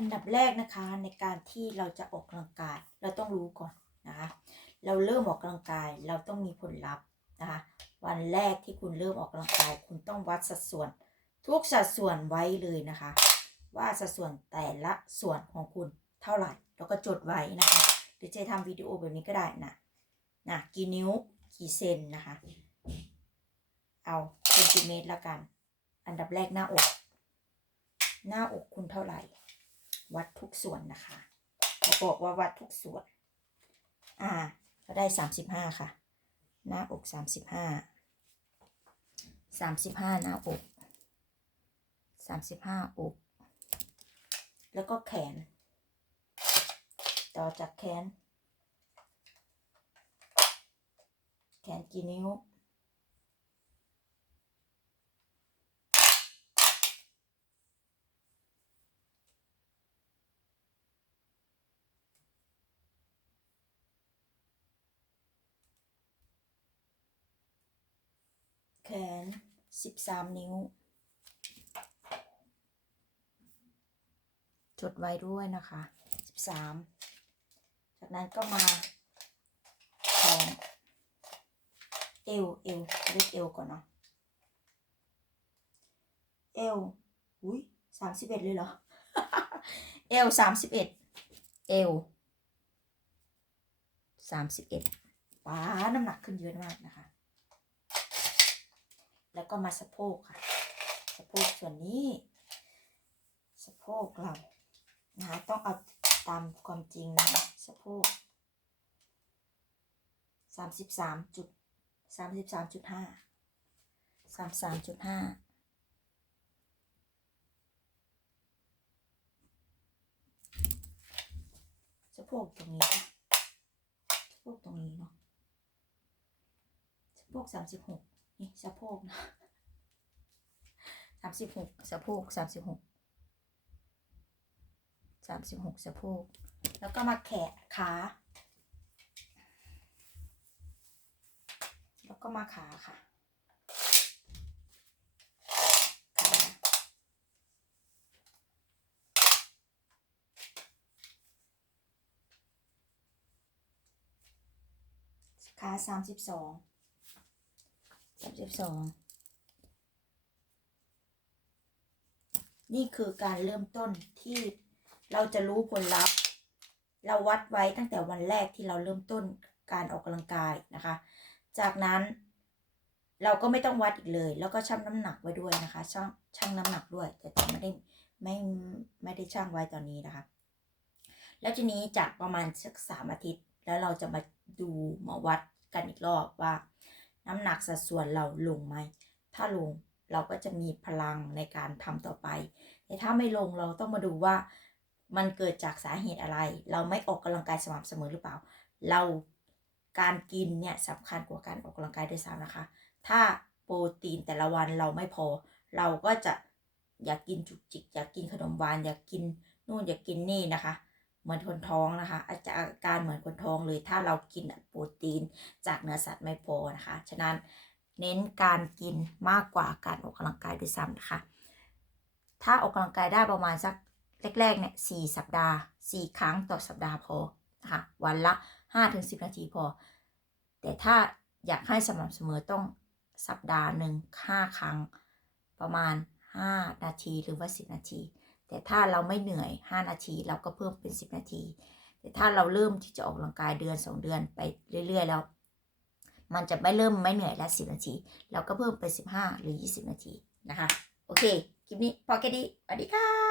อันดับแรกนะคะในการที่เราจะออกกำลังกาย เราต้องรู้ก่อนนะคะ เราเริ่มออกกำลังกายเราต้องมีผลลัพธ์นะคะวันแรกที่คุณเริ่มออกกำลังกาย คุณต้องวัดสัดส่วน ทุกสัดส่วนไว้เลยนะคะ ว่าสัดส่วนแต่ละส่วนของคุณเท่าไหร่ แล้วก็จดไว้นะคะ หรือจะทำวิดีโอแบบนี้ก็ได้นะนะกี่นิ้วกี่เซนนะคะ เอาเซนติเมตรละกัน อันดับแรกหน้าอก หน้าอกคุณเท่าไหร่ วัดทุกส่วนนะคะเขาบอกว่าวัดทุกส่วน อ่า ก็ได้สามสิบห้าค่ะ หน้าอกสามสิบห้าสามสิบห้าหน้าอกสามสิบห้าอก แล้วก็แขน ต่อจากแขน แขนกี่นิ้ว แขนสิบสามนิ้ว จดไว้ด้วยนะคะสิบสามจากนั้นก็มาทองเอวเอวเรียกเอวก่อนเนาะเอวอุ้ยสามสิบเอ็ดเลยเหรอ เอวสามสิบเอ็ดเอวสามสิบเอ็ดป้าน้ำหนักขึ้นเยอะมากนะคะ แล้วก็มาสะโพกค่ะ สะโพกส่วนนี้ สะโพกเรานะคะต้องเอาตามความจริงนะสะโพกสามสิบสามจุดสามสิบสามจุดห้าสามสามจุดห้าสะโพกตรงนี้ค่ะสะโพกตรงนี้เนาะสะโพกสามสิบหก นี่สะโพกนะสามสิบหกสะโพกสามสิบหกสามสิบหกสะโพก แล้วก็มาแขนขา แล้วก็มาขาค่ะขาสามสิบสอง สามสิบสองนี่คือการเริ่มต้นที่เราจะรู้ผลลัพธ์ เราวัดไว้ตั้งแต่วันแรกที่เราเริ่มต้นการออกกำลังกายนะคะ จากนั้น เราก็ไม่ต้องวัดอีกเลย แล้วก็ชั่งน้ำหนักไว้ด้วยนะคะชั่งชั่งน้ำหนักด้วยแต่แต่ไม่ได้ไม่ไม่ได้ชั่งไว้ตอนนี้นะคะ แล้วทีนี้จากประมาณสักสามอาทิตย์ แล้วเราจะมาดูมาวัดกันอีกรอบว่า น้ำหนักสัดส่วนเราลงไหม ถ้าลงเราก็จะมีพลังในการทำต่อไป แต่ถ้าไม่ลงเราต้องมาดูว่ามันเกิดจากสาเหตุอะไร เราไม่ออกกำลังกายสม่ำเสมอหรือเปล่า เราการกินเนี่ยสำคัญกว่าการออกกำลังกายด้วยซ้ำนะคะ ถ้าโปรตีนแต่ละวันเราไม่พอ เราก็จะอยากกินจุกจิก อยากกินขนมหวาน อยากกินนู่นอยากกินนี่นะคะ เหมือนคนท้องนะคะอาจจะอาการเหมือนคนท้องเลยถ้าเรากินโปรตีนจากเนื้อสัตว์ไม่พอนะคะ ฉะนั้นเน้นการกินมากกว่าการออกกำลังกายด้วยซ้ำนะคะ ถ้าออกกำลังกายได้ประมาณสักแรกๆเนี่ยสี่สัปดาห์สี่ครั้งต่อสัปดาห์พอนะคะวันละห้าถึงสิบนาทีพอ แต่ถ้าอยากให้สม่ำเสมอต้องสัปดาห์หนึ่งห้าครั้งประมาณ 5 นาทีหรือว่า 10 นาที แต่ถ้าเราไม่เหนื่อย 5 นาทีเราก็เพิ่มเป็น 10 นาที แต่ถ้าเราเริ่มที่จะออกกำลังกายเดือน 2 เดือนไปเรื่อย ๆ แล้ว มันจะไม่เริ่มไม่เหนื่อยแล้ว10 นาที เราก็เพิ่มเป็น15 หรือ 20 นาทีนะคะ โอเค คลิปนี้พอแค่นี้สวัสดีค่ะ